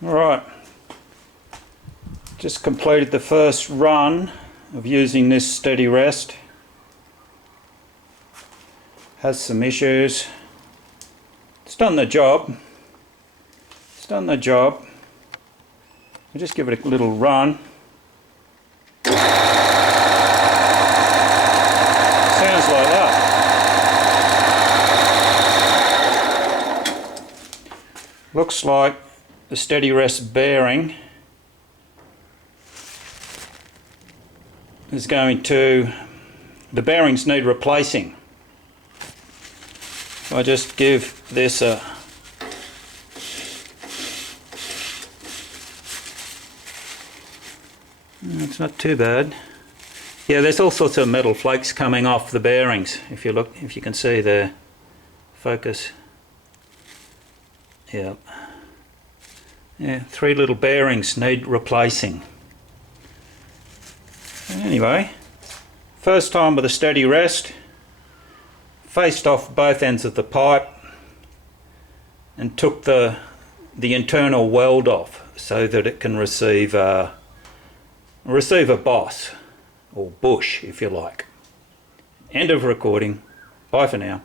Alright, just completed the first run of using this steady rest. Has some issues. It's done the job. It's done the job. I'll just give it a little run. Sounds like that. Looks like the steady rest bearing is going to, the bearings need replacing. If I just give this a it's not too bad. Yeah, there's all sorts of metal flakes coming off the bearings. If you look, if you can see there, focus. Yeah. Yeah, 3 little bearings need replacing. Anyway, first time with a steady rest, faced off both ends of the pipe and took the internal weld off so that it can receive a boss, or bush if you like. End of recording. Bye for now.